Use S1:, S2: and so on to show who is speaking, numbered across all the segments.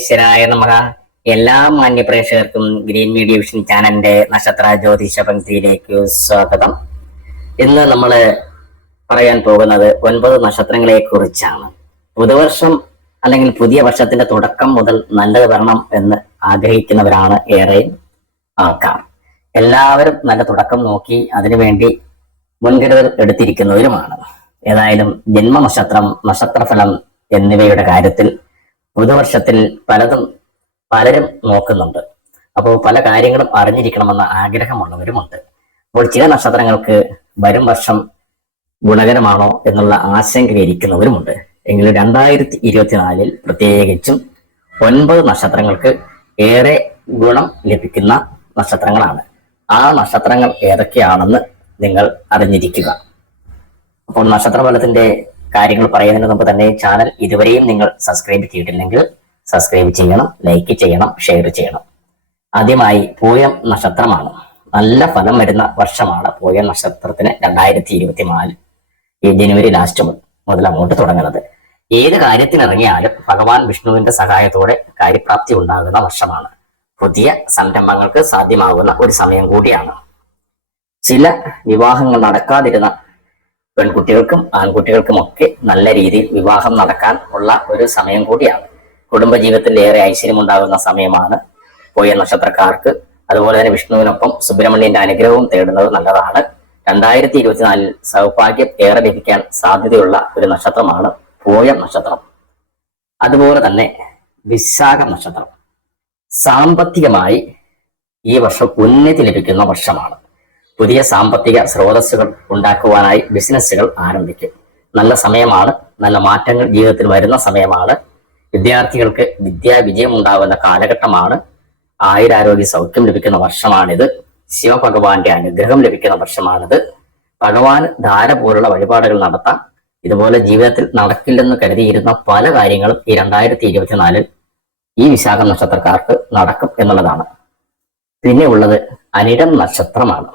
S1: വിഘ്നേശ്വരായ നമഃ. എല്ലാ മാന്യ പ്രേക്ഷകർക്കും ഗ്രീൻ മീഡിയ വിഷൻ ചാനലിന്റെ നക്ഷത്ര ജ്യോതിഷ പങ്ക്തിയിലേക്ക് സ്വാഗതം. ഇന്ന് നമ്മൾ പറയാൻ പോകുന്നത് ഒൻപത് നക്ഷത്രങ്ങളെ കുറിച്ചാണ് പുതുവർഷം അല്ലെങ്കിൽ പുതിയ വർഷത്തിന്റെ തുടക്കം മുതൽ നല്ലത് വരണം എന്ന് ആഗ്രഹിക്കുന്നവരാണ് ഏറെ ആൾക്കാർ. എല്ലാവരും നല്ല തുടക്കം നോക്കി അതിനുവേണ്ടി മുൻകരുതൽ എടുത്തിരിക്കുന്നവരുമാണ്. ഏതായാലും ജന്മനക്ഷത്രം നക്ഷത്രഫലം എന്നിവയുടെ കാര്യത്തിൽ പുതുവർഷത്തിൽ പലതും പലരും നോക്കുന്നുണ്ട്. അപ്പോൾ പല കാര്യങ്ങളും അറിഞ്ഞിരിക്കണമെന്ന ആഗ്രഹമുള്ളവരുമുണ്ട്. അപ്പോൾ ചില നക്ഷത്രങ്ങൾക്ക് വരും വർഷം ഗുണകരമാണോ എന്നുള്ള ആശങ്കയിരിക്കുന്നവരുമുണ്ട് എങ്കിലും രണ്ടായിരത്തി ഇരുപത്തിനാലിൽ പ്രത്യേകിച്ചും ഒൻപത് നക്ഷത്രങ്ങൾക്ക് ഏറെ ഗുണം ലഭിക്കുന്ന നക്ഷത്രങ്ങളാണ്. ആ നക്ഷത്രങ്ങൾ ഏതൊക്കെയാണെന്ന് നിങ്ങൾ അറിഞ്ഞിരിക്കുക. അപ്പോൾ നക്ഷത്രഫലത്തിന്റെ കാര്യങ്ങൾ പറയുന്നതിന് മുമ്പ് തന്നെ ചാനൽ ഇതുവരെയും നിങ്ങൾ സബ്സ്ക്രൈബ് ചെയ്തിട്ടില്ലെങ്കിൽ സബ്സ്ക്രൈബ് ചെയ്യണം ലൈക്ക് ചെയ്യണം ഷെയർ ചെയ്യണം. ആദ്യമായി പൂയം നക്ഷത്രമാണ്. നല്ല ഫലം വരുന്ന വർഷമാണ് പൂയം നക്ഷത്രത്തിന് രണ്ടായിരത്തി ഇരുപത്തി നാല് ഈ ജനുവരി ലാസ്റ്റ് മുതൽ അങ്ങോട്ട് തുടങ്ങുന്നത്. ഏത് കാര്യത്തിനിറങ്ങിയാലും ഭഗവാൻ വിഷ്ണുവിന്റെ സഹായത്തോടെ കാര്യപ്രാപ്തി ഉണ്ടാകുന്ന വർഷമാണ്. പുതിയ സംരംഭങ്ങൾക്ക് സാധ്യമാകുന്ന ഒരു സമയം കൂടിയാണ്. ചില വിവാഹങ്ങൾ നടക്കാതിരുന്ന പെൺകുട്ടികൾക്കും ആൺകുട്ടികൾക്കുമൊക്കെ നല്ല രീതിയിൽ വിവാഹം നടക്കാൻ ഉള്ള ഒരു സമയം കൂടിയാണ്. കുടുംബജീവിതത്തിൽ ഏറെ ഐശ്വര്യം ഉണ്ടാകുന്ന സമയമാണ് പോയ നക്ഷത്രക്കാർക്ക്. അതുപോലെ തന്നെ വിഷ്ണുവിനൊപ്പം സുബ്രഹ്മണ്യന്റെ അനുഗ്രഹവും തേടുന്നത് നല്ലതാണ്. രണ്ടായിരത്തി ഇരുപത്തിനാലിൽ സൗഭാഗ്യം ഏറെ ലഭിക്കാൻ സാധ്യതയുള്ള ഒരു നക്ഷത്രമാണ് പോയ നക്ഷത്രം. അതുപോലെ തന്നെ വിശാഖ നക്ഷത്രം. സാമ്പത്തികമായി ഈ വർഷം ഉന്നതി ലഭിക്കുന്ന വർഷമാണ്. പുതിയ സാമ്പത്തിക സ്രോതസ്സുകൾ ഉണ്ടാക്കുവാനായി ബിസിനസ്സുകൾ ആരംഭിക്കും. നല്ല സമയമാണ് നല്ല മാറ്റങ്ങൾ ജീവിതത്തിൽ വരുന്ന സമയമാണ്. വിദ്യാർത്ഥികൾക്ക് വിദ്യാവിജയം ഉണ്ടാകുന്ന കാലഘട്ടമാണ്. ആയുരാരോഗ്യ സൗഖ്യം ലഭിക്കുന്ന വർഷമാണിത്. ശിവഭഗവാന്റെ അനുഗ്രഹം ലഭിക്കുന്ന വർഷമാണിത്. ഭഗവാൻ ധാര പോലുള്ള വഴിപാടുകൾ നടത്താം. ഇതുപോലെ ജീവിതത്തിൽ നടക്കില്ലെന്ന് കരുതിയിരുന്ന പല കാര്യങ്ങളും ഈ രണ്ടായിരത്തി ഇരുപത്തിനാലിൽ ഈ വിശാഖ നക്ഷത്രക്കാർക്ക് നടക്കും എന്നുള്ളതാണ്. പിന്നെ ഉള്ളത് അനിടം നക്ഷത്രമാണ്.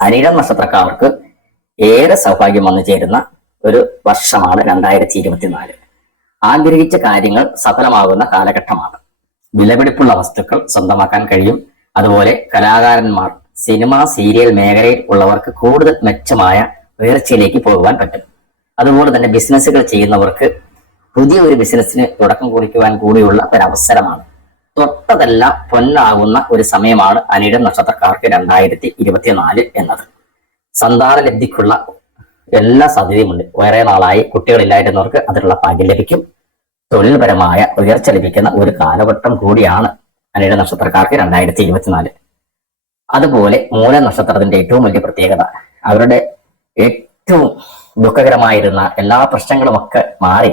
S1: അനിടം നക്ഷത്രക്കാർക്ക് ഏറെ സൗഭാഗ്യം വന്നു ചേരുന്ന ഒരു വർഷമാണ് രണ്ടായിരത്തി ഇരുപത്തിനാല്. ആഗ്രഹിച്ച കാര്യങ്ങൾ സഫലമാകുന്ന കാലഘട്ടമാണ്. വിലപിടിപ്പുള്ള വസ്തുക്കൾ സ്വന്തമാക്കാൻ കഴിയും. അതുപോലെ കലാകാരന്മാർ സിനിമ സീരിയൽ മേഖലയിൽ ഉള്ളവർക്ക് കൂടുതൽ മെച്ചമായ ഉയർച്ചയിലേക്ക് പോകുവാൻ പറ്റും. അതുപോലെ തന്നെ ബിസിനസ്സുകൾ ചെയ്യുന്നവർക്ക് പുതിയ ഒരു ബിസിനസ്സിന് തുടക്കം കുറിക്കുവാൻ കൂടിയുള്ള ഒരവസരമാണ് തൊട്ടതെല്ലാം പൊന്നാകുന്ന ഒരു സമയമാണ് അനിടം നക്ഷത്രക്കാർക്ക് രണ്ടായിരത്തി ഇരുപത്തിനാല് എന്നത്. സന്താന ലബ്ധിക്കുള്ള എല്ലാ സാധ്യതയുമുണ്ട്. വേറെ നാളായി കുട്ടികളില്ലായിരുന്നവർക്ക് അതിനുള്ള ഭാഗ്യം ലഭിക്കും. തൊഴിൽപരമായ ഉയർച്ച ലഭിക്കുന്ന ഒരു കാലഘട്ടം കൂടിയാണ് അനിട നക്ഷത്രക്കാർക്ക് രണ്ടായിരത്തി ഇരുപത്തിനാല്. അതുപോലെ മൂല നക്ഷത്രത്തിന്റെ ഏറ്റവും വലിയ പ്രത്യേകത അവരുടെ ഏറ്റവും ദുഃഖകരമായിരുന്ന എല്ലാ പ്രശ്നങ്ങളുമൊക്കെ മാറി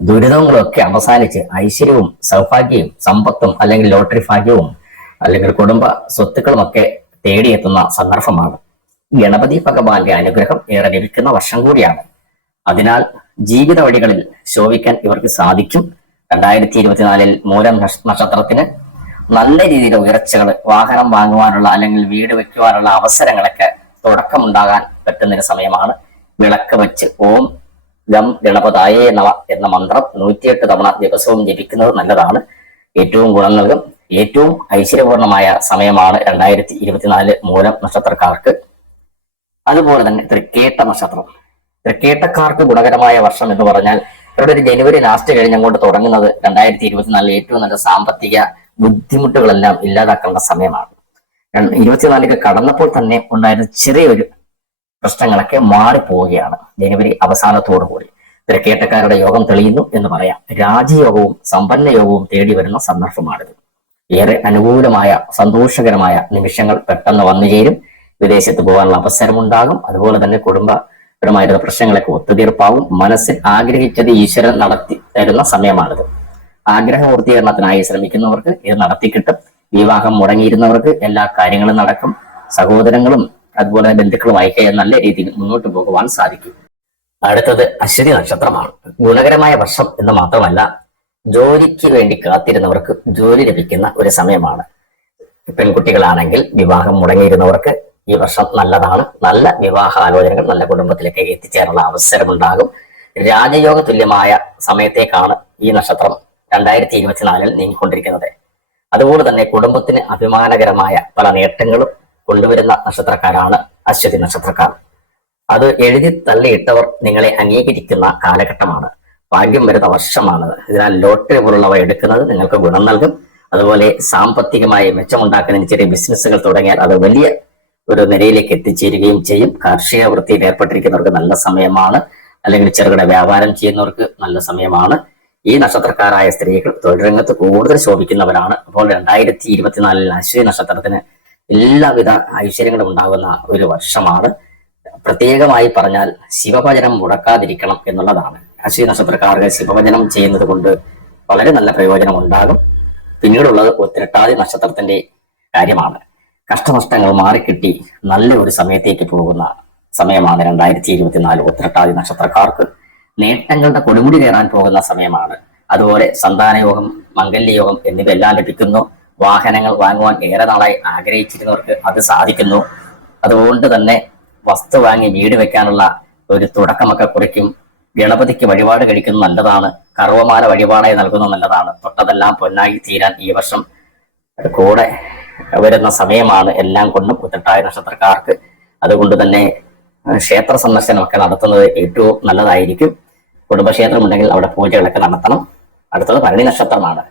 S1: ദുരിതങ്ങളൊക്കെ അവസാനിച്ച് ഐശ്വര്യവും സൗഭാഗ്യവും സമ്പത്തും അല്ലെങ്കിൽ ലോട്ടറി ഭാഗ്യവും അല്ലെങ്കിൽ കുടുംബ സ്വത്തുക്കളും ഒക്കെ തേടിയെത്തുന്ന സന്ദർഭമാണ്. ഗണപതി ഭഗവാന്റെ അനുഗ്രഹം ഏറെ ലഭിക്കുന്ന വർഷം കൂടിയാണ്. അതിനാൽ ജീവിത വഴികളിൽ ശോഭിക്കാൻ ഇവർക്ക് സാധിക്കും. രണ്ടായിരത്തി ഇരുപത്തിനാലിൽ മൂലം നക്ഷ- നക്ഷത്രത്തിന് നല്ല രീതിയിൽ ഉയർച്ചകൾ വാഹനം വാങ്ങുവാനുള്ള അല്ലെങ്കിൽ വീട് വെക്കുവാനുള്ള അവസരങ്ങളൊക്കെ തുടക്കമുണ്ടാകാൻ പറ്റുന്നൊരു സമയമാണ്. വിളക്ക് വെച്ച് ഓം ഗം ഗണപതായേ നവ എന്ന മന്ത്രം നൂറ്റിയെട്ട് തവണ ദിവസവും ജപിക്കുന്നത് നല്ലതാണ്. ഏറ്റവും ഗുണം നൽകും. ഏറ്റവും ഐശ്വര്യപൂർണമായ സമയമാണ് രണ്ടായിരത്തി ഇരുപത്തിനാല് മൂലം നക്ഷത്രക്കാർക്ക്. അതുപോലെ തന്നെ തൃക്കേട്ട നക്ഷത്രം. തൃക്കേട്ടക്കാർക്ക് ഗുണകരമായ വർഷം എന്ന് പറഞ്ഞാൽ ഇവിടെ ഒരു ജനുവരി ലാസ്റ്റ് കഴിഞ്ഞങ്ങോട്ട് തുടങ്ങുന്നത് രണ്ടായിരത്തി ഇരുപത്തിനാലിൽ ഏറ്റവും നല്ല സാമ്പത്തിക ബുദ്ധിമുട്ടുകളെല്ലാം ഇല്ലാതാക്കേണ്ട സമയമാണ്. ഇരുപത്തിനാലിലേക്ക് കടന്നപ്പോൾ തന്നെ ഉണ്ടായിരുന്ന ചെറിയൊരു പ്രശ്നങ്ങളൊക്കെ മാറിപ്പോവുകയാണ്. ജനുവരി അവസാനത്തോടു കൂടി തിരക്കേട്ടക്കാരുടെ യോഗം തെളിയുന്നു എന്ന് പറയാം. രാജയോഗവും സമ്പന്ന യോഗവും തേടി വരുന്ന സന്ദർഭമാണിത്. ഏറെ അനുകൂലമായ സന്തോഷകരമായ നിമിഷങ്ങൾ പെട്ടെന്ന് വന്നു ചേരും. വിദേശത്ത് പോകാനുള്ള അവസരമുണ്ടാകും. അതുപോലെ തന്നെ കുടുംബപരമായിട്ടുള്ള പ്രശ്നങ്ങളൊക്കെ ഒത്തുതീർപ്പാവും. മനസ്സിൽ ആഗ്രഹിച്ചത് ഈശ്വരൻ നടത്തി തരുന്ന സമയമാണിത്. ആഗ്രഹ പൂർത്തീകരണത്തിനായി ശ്രമിക്കുന്നവർക്ക് ഇത് നടത്തിക്കിട്ടും. വിവാഹം മുടങ്ങിയിരുന്നവർക്ക് എല്ലാ കാര്യങ്ങളും നടക്കും. സഹോദരങ്ങളും അതുപോലെ ബന്ധുക്കളുമായി നല്ല രീതിയിൽ മുന്നോട്ട് പോകുവാൻ സാധിക്കും. അടുത്തത് അശ്വതി നക്ഷത്രമാണ്. ഗുണകരമായ വർഷം എന്ന് മാത്രമല്ല ജോലിക്ക് വേണ്ടി കാത്തിരുന്നവർക്ക് ജോലി ലഭിക്കുന്ന ഒരു സമയമാണ്. പെൺകുട്ടികളാണെങ്കിൽ വിവാഹം മുടങ്ങിയിരുന്നവർക്ക് ഈ വർഷം നല്ലതാണ്. നല്ല വിവാഹ ആലോചനകൾ നല്ല കുടുംബത്തിലേക്ക് എത്തിച്ചേരാനുള്ള അവസരമുണ്ടാകും. രാജയോഗ തുല്യമായ സമയത്തേക്കാണ് ഈ നക്ഷത്രം രണ്ടായിരത്തി ഇരുപത്തിനാലിൽ നീങ്ങിക്കൊണ്ടിരിക്കുന്നത്. അതുപോലെ തന്നെ കുടുംബത്തിന് അഭിമാനകരമായ പല നേട്ടങ്ങളും കൊണ്ടുവരുന്ന നക്ഷത്രക്കാരാണ് അശ്വതി നക്ഷത്രക്കാർ. അത് എഴുതി തള്ളിയിട്ടവർ നിങ്ങളെ അംഗീകരിക്കുന്ന കാലഘട്ടമാണ്. ഭാഗ്യം വരുന്ന വർഷമാണ്. അതിനാൽ ലോട്ടറി പോലുള്ളവ എടുക്കുന്നത് നിങ്ങൾക്ക് ഗുണം നൽകും. അതുപോലെ സാമ്പത്തികമായി മെച്ചമുണ്ടാക്കുന്നതിന് ചെറിയ ബിസിനസ്സുകൾ തുടങ്ങിയാൽ അത് വലിയ ഒരു നിലയിലേക്ക് എത്തിച്ചേരുകയും ചെയ്യും. കാർഷിക വൃത്തിയിൽ ഏർപ്പെട്ടിരിക്കുന്നവർക്ക് നല്ല സമയമാണ്. അല്ലെങ്കിൽ ചെറുകിട വ്യാപാരം ചെയ്യുന്നവർക്ക് നല്ല സമയമാണ്. ഈ നക്ഷത്രക്കാരായ സ്ത്രീകൾ തൊഴിൽ രംഗത്ത് കൂടുതൽ ശോഭിക്കുന്നവരാണ്. അപ്പോൾ രണ്ടായിരത്തി ഇരുപത്തിനാലിൽ അശ്വതി നക്ഷത്രത്തിന് എല്ലാവിധ ഐശ്വര്യങ്ങളും ഉണ്ടാകുന്ന ഒരു വർഷമാണ്. പ്രത്യേകമായി പറഞ്ഞാൽ ശിവഭജനം മുടക്കാതിരിക്കണം എന്നുള്ളതാണ്. അശ്വി നക്ഷത്രക്കാർക്ക് ശിവഭജനം ചെയ്യുന്നത് കൊണ്ട് വളരെ നല്ല പ്രയോജനം ഉണ്ടാകും. പിന്നീടുള്ളത് ഉത്തിരട്ടാതി നക്ഷത്രത്തിന്റെ കാര്യമാണ്. കഷ്ടനഷ്ടങ്ങൾ മാറിക്കിട്ടി നല്ല ഒരു സമയത്തേക്ക് പോകുന്ന സമയമാണ് രണ്ടായിരത്തി ഇരുപത്തിനാല് ഉത്തിരട്ടാതി നക്ഷത്രക്കാർക്ക്. നേട്ടങ്ങളുടെ കൊടുമുടി കയറാൻ പോകുന്ന സമയമാണ്. അതുപോലെ സന്താനയോഗം മംഗല്യയോഗം എന്നിവയെല്ലാം ലഭിക്കുന്നു. വാഹനങ്ങൾ വാങ്ങുവാൻ ഏറെ നാളായി ആഗ്രഹിച്ചിരുന്നവർക്ക് അത് സാധിക്കുന്നു. അതുകൊണ്ട് തന്നെ വസ്തു വാങ്ങി വീട് വെക്കാനുള്ള ഒരു തുടക്കമൊക്കെ കുറിക്കും. ഗണപതിക്ക് വഴിപാട് കഴിക്കുന്നത് നല്ലതാണ്. കർവമാല വഴിപാടായി നൽകുന്നത് നല്ലതാണ്. തൊട്ടതെല്ലാം പൊന്നായി തീരാൻ ഈ വർഷം കൂടെ വരുന്ന സമയമാണ് എല്ലാം കൊണ്ടും ഉത്തട്ടായ നക്ഷത്രക്കാർക്ക്. അതുകൊണ്ട് തന്നെ ക്ഷേത്ര സന്ദർശനമൊക്കെ നടത്തുന്നത് ഏറ്റവും നല്ലതായിരിക്കും. കുടുംബക്ഷേത്രം ഉണ്ടെങ്കിൽ അവിടെ പൂജകളൊക്കെ നടത്തണം. അടുത്തത് ഭരണി നക്ഷത്രമാണ്.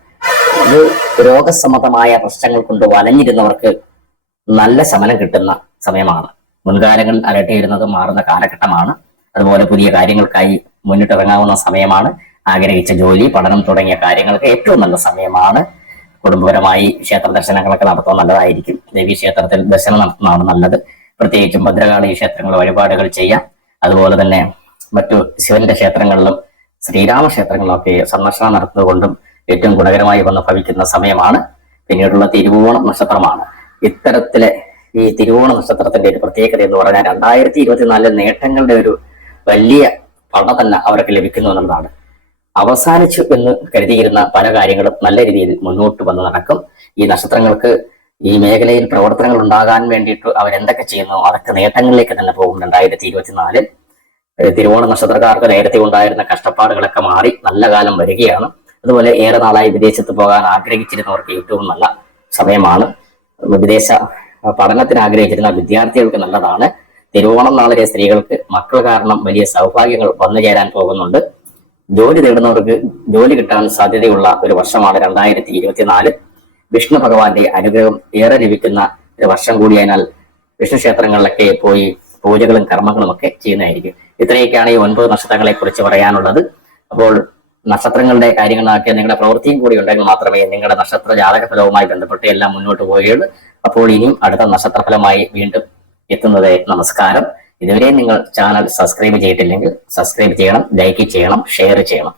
S1: ഇത് രോഗസമ്മതമായ പ്രശ്നങ്ങൾ കൊണ്ട് വലഞ്ഞിരുന്നവർക്ക് നല്ല ശമനം കിട്ടുന്ന സമയമാണ്. മുൻകാലങ്ങൾ അലട്ടിയിരുന്നത് മാറുന്ന കാലഘട്ടമാണ്. അതുപോലെ പുതിയ കാര്യങ്ങൾക്കായി മുന്നിട്ടിറങ്ങാവുന്ന സമയമാണ്. ആഗ്രഹിച്ച ജോലി പഠനം തുടങ്ങിയ കാര്യങ്ങൾക്ക് ഏറ്റവും നല്ല സമയമാണ്. കുടുംബപരമായി ക്ഷേത്ര ദർശനങ്ങളൊക്കെ നടത്തുന്നത് നല്ലതായിരിക്കും. ദേവി ക്ഷേത്രത്തിൽ ദർശനം നടത്തുന്നതാണ് നല്ലത്. പ്രത്യേകിച്ചും ഭദ്രകാളി ക്ഷേത്രങ്ങൾ വഴിപാടുകൾ ചെയ്യാം. അതുപോലെ തന്നെ മറ്റു ശിവന്റെ ക്ഷേത്രങ്ങളിലും ശ്രീരാമ ക്ഷേത്രങ്ങളിലൊക്കെ സന്ദർശനം നടത്തുന്നതുകൊണ്ടും ഏറ്റവും ഗുണകരമായി വന്ന് ഭവിക്കുന്ന സമയമാണ്. പിന്നീടുള്ള തിരുവോണം നക്ഷത്രമാണ്. ഇത്തരത്തിലെ ഈ തിരുവോണ നക്ഷത്രത്തിന്റെ ഒരു പ്രത്യേകത എന്ന് പറഞ്ഞാൽ രണ്ടായിരത്തി ഇരുപത്തിനാലിലെ നേട്ടങ്ങളുടെ ഒരു വലിയ പട തന്നെ അവർക്ക് ലഭിക്കുന്നു എന്നുള്ളതാണ്. അവസാനിച്ചു എന്ന് കരുതിയിരുന്ന പല കാര്യങ്ങളും നല്ല രീതിയിൽ മുന്നോട്ട് വന്ന് നടക്കും. ഈ നക്ഷത്രങ്ങൾക്ക് ഈ മേഖലയിൽ പ്രവർത്തനങ്ങൾ ഉണ്ടാകാൻ വേണ്ടിയിട്ട് അവരെന്തൊക്കെ ചെയ്യുന്നു അതൊക്കെ നേട്ടങ്ങളിലേക്ക് തന്നെ പോകും രണ്ടായിരത്തി ഇരുപത്തിനാലിൽ തിരുവോണ നക്ഷത്രക്കാർക്ക് നേരത്തെ ഉണ്ടായിരുന്ന കഷ്ടപ്പാടുകളൊക്കെ മാറി നല്ല കാലം വരികയാണ്. അതുപോലെ ഏറെ നാളായി വിദേശത്ത് പോകാൻ ആഗ്രഹിച്ചിരുന്നവർക്ക് ഏറ്റവും നല്ല സമയമാണ്. വിദേശ പഠനത്തിന് ആഗ്രഹിച്ചിരുന്ന വിദ്യാർത്ഥികൾക്ക് നല്ലതാണ്. തിരുവോണം നാളിലെ സ്ത്രീകൾക്ക് മക്കൾ കാരണം വലിയ സൗഭാഗ്യങ്ങൾ വന്നു ചേരാൻ പോകുന്നുണ്ട്. ജോലി തേടുന്നവർക്ക് ജോലി കിട്ടാൻ സാധ്യതയുള്ള ഒരു വർഷമാണ് രണ്ടായിരത്തി ഇരുപത്തിനാല് വിഷ്ണു ഭഗവാന്റെ അനുഗ്രഹം ഏറെ ലഭിക്കുന്ന ഒരു വർഷം കൂടിയതിനാൽ വിഷ്ണു ക്ഷേത്രങ്ങളിലൊക്കെ പോയി പൂജകളും കർമ്മങ്ങളും ഒക്കെ ചെയ്യുന്നതായിരിക്കും. ഇത്രയൊക്കെയാണ് ഈ ഒൻപത് നക്ഷത്രങ്ങളെ കുറിച്ച് പറയാനുള്ളത്. അപ്പോൾ നക്ഷത്രങ്ങളുടെ കാര്യങ്ങളാക്കിയ നിങ്ങളുടെ പ്രവൃത്തിയും കൂടി ഉണ്ടെങ്കിൽ മാത്രമേ നിങ്ങളുടെ നക്ഷത്ര ജാതക ഫലവുമായി ബന്ധപ്പെട്ട് എല്ലാം മുന്നോട്ട് പോവുകയുള്ളൂ. അപ്പോൾ ഇനിയും അടുത്ത നക്ഷത്രഫലമായി വീണ്ടും എത്തുന്നത് നമസ്കാരം. ഇതുവരെ നിങ്ങൾ ചാനൽ സബ്സ്ക്രൈബ് ചെയ്തിട്ടില്ലെങ്കിൽ സബ്സ്ക്രൈബ് ചെയ്യണം ലൈക്ക് ചെയ്യണം ഷെയർ ചെയ്യണം.